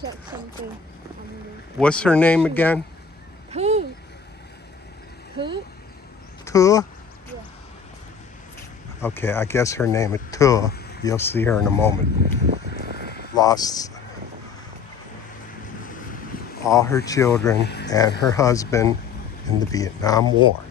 check something. What's her name again? Thu. Thu? Thu? Yeah. Okay, I guess her name is Thu. You'll see her in a moment. Lost all her children and her husband in the Vietnam War.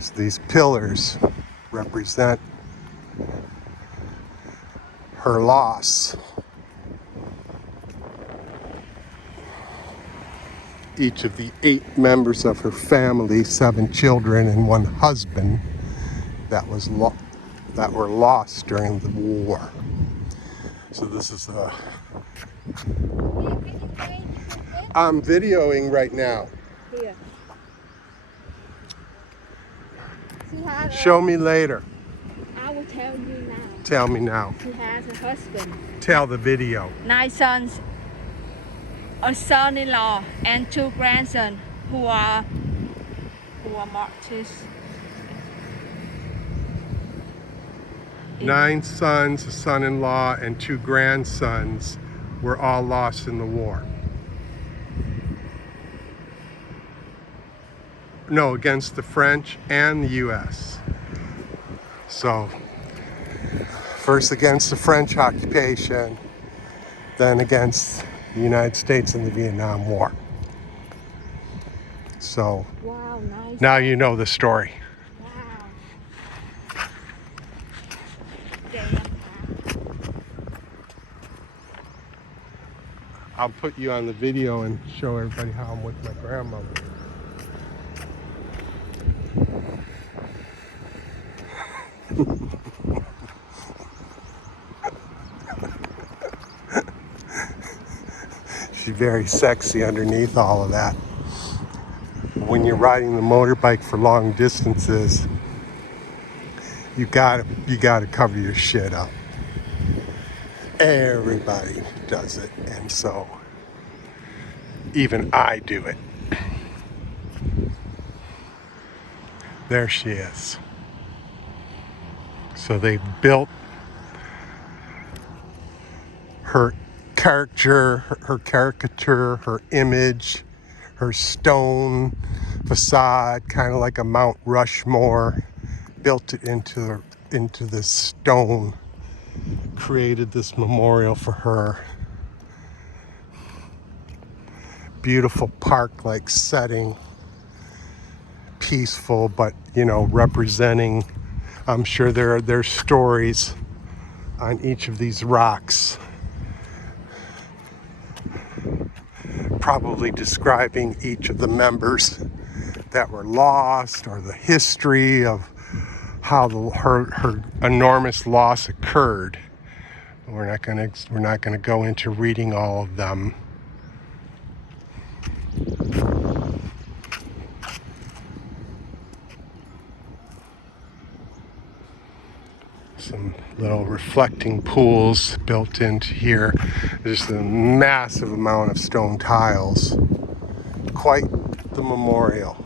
So these pillars represent her loss. Each of the 8 members of her family, 7 children and 1 husband that were lost during the war. So this is I'm videoing right now. Here. Show me later. I will tell you now. Tell me now. She has a husband. Tell the video. 9 sons, a son-in-law, and 2 grandsons who are martyrs. 9 sons, a son-in-law, and 2 grandsons were all lost in the war. No, against the French and the U.S. So, first against the French occupation, then against the United States in the Vietnam War. So, Wow, nice. now you know the story. Wow. Damn. I'll put you on the video and show everybody how I'm with my grandmother. She's very sexy underneath all of that. When you're riding the motorbike for long distances, you gotta cover your shit up. Everybody does it, and so even I do it. There she is. So they built her character, her caricature, her image, her stone facade, kind of like a Mount Rushmore, built it into this stone, created this memorial for her. Beautiful park-like setting, peaceful, but representing, I'm sure there are stories on each of these rocks, probably describing each of the members that were lost, or the history of how her enormous loss occurred. We're not gonna go into reading all of them. Some little reflecting pools built into here. There's a massive amount of stone tiles. Quite the memorial.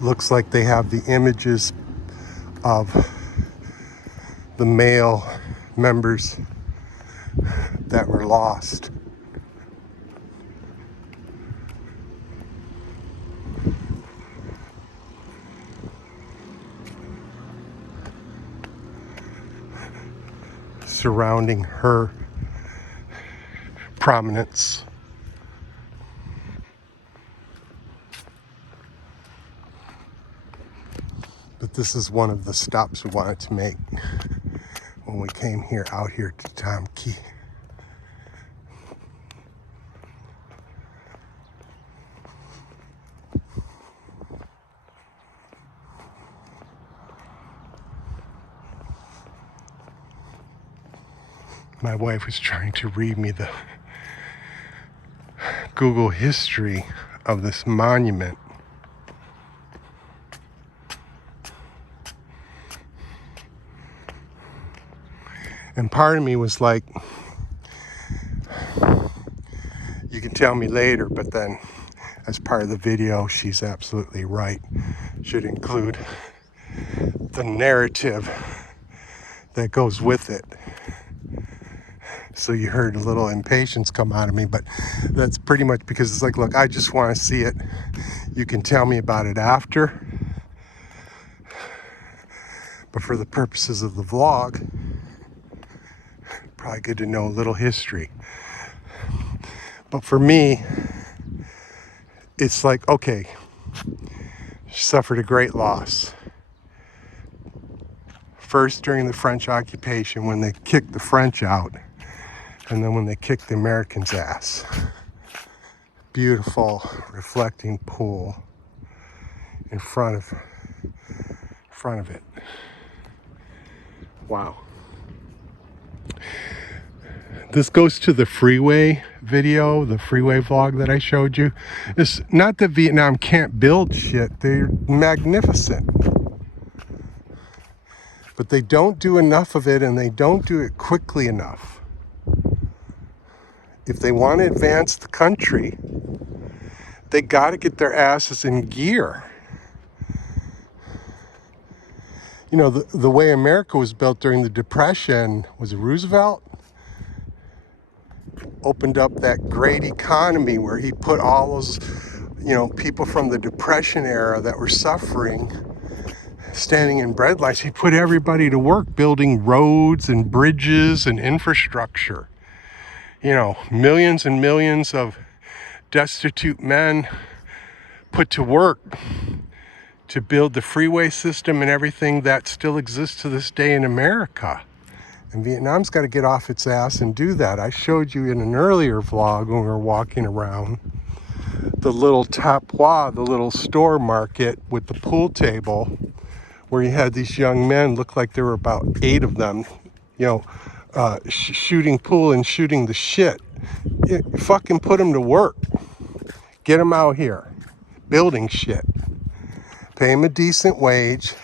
Looks like they have the images of the male members that were lost. Surrounding her prominence. But this is one of the stops we wanted to make when we came out here to Tam Ky. My wife was trying to read me the Google history of this monument. And part of me was like, you can tell me later, but then as part of the video, she's absolutely right. Should include the narrative that goes with it. So you heard a little impatience come out of me, but that's pretty much because it's like, look, I just want to see it. You can tell me about it after. But for the purposes of the vlog, probably good to know a little history. But for me, it's like, okay, she suffered a great loss. First during the French occupation when they kicked the French out, and then when they kicked the Americans' ass. Beautiful reflecting pool in front of it. Wow. This goes to the freeway video, the freeway vlog that I showed you. It's not that Vietnam can't build shit. They're magnificent. But they don't do enough of it, and they don't do it quickly enough. If they want to advance the country, they got to get their asses in gear. You know, the way America was built during the Depression, was it Roosevelt? Opened up that great economy where he put all those, you know, people from the Depression era that were suffering, standing in bread lines. He put everybody to work building roads and bridges and infrastructure. You know, millions and millions of destitute men put to work to build the freeway system and everything that still exists to this day in America. And Vietnam's got to get off its ass and do that. I showed you in an earlier vlog when we were walking around the little tapua, the little store market with the pool table, where you had these young men, looked like there were about 8 of them, you know, shooting pool and shooting the shit. Fucking put them to work. Get them out here, building shit. Pay them a decent wage.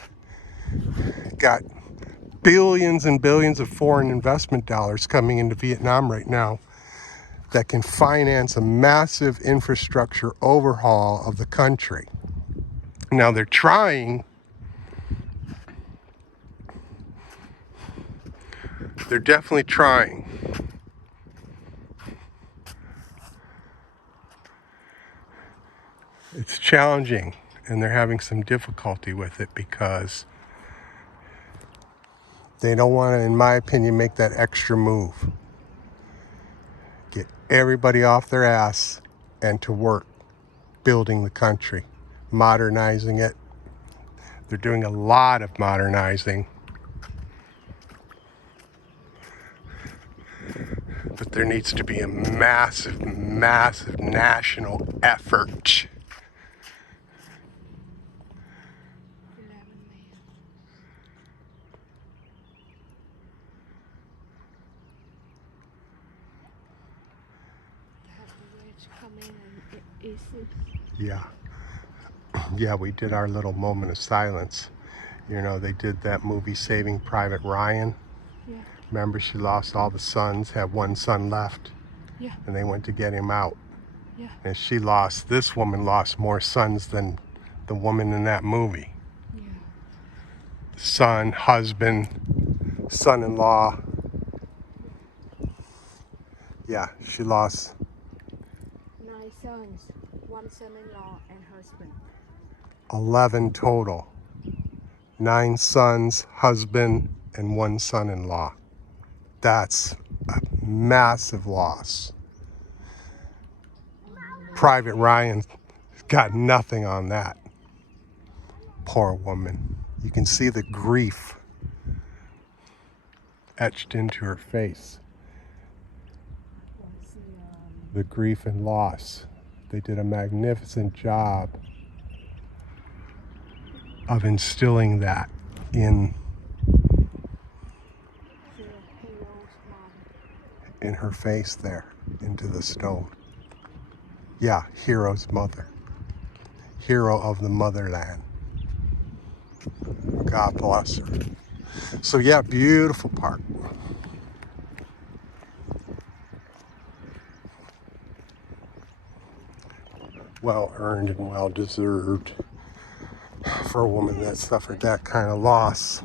Got billions and billions of foreign investment dollars coming into Vietnam right now that can finance a massive infrastructure overhaul of the country. Now they're trying. They're definitely trying. It's challenging, and they're having some difficulty with it because they don't want to, in my opinion, make that extra move. Get everybody off their ass and to work building the country, modernizing it. They're doing a lot of modernizing. But there needs to be a massive, massive national effort. Yeah. Yeah, we did our little moment of silence. You know, they did that movie Saving Private Ryan. Yeah. Remember, she lost all the sons, had one son left. Yeah. And they went to get him out. Yeah. And this woman lost more sons than the woman in that movie. Yeah. Son, husband, son-in-law. Yeah, she lost 9 sons, 1 son-in-law and husband. 11 total. 9 sons, husband, and 1 son-in-law. That's a massive loss. Private Ryan got nothing on that. Poor woman. You can see the grief etched into her face. The grief and loss. They did a magnificent job of instilling that in her face there, into the stone. Yeah, hero's mother. Hero of the motherland. God bless her. So yeah, beautiful park. Well earned and well deserved for a woman that suffered that kind of loss.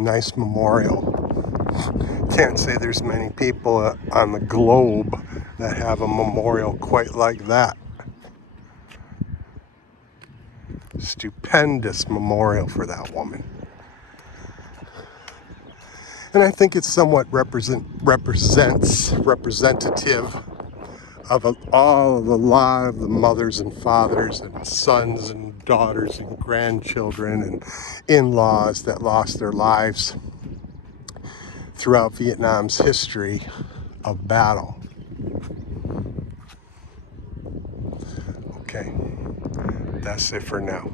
Nice memorial. Can't say there's many people on the globe that have a memorial quite like that. Stupendous memorial for that woman. And I think it's somewhat representative of all of a lot of the mothers and fathers and sons and daughters and grandchildren and in-laws that lost their lives throughout Vietnam's history of battle. Okay, that's it for now.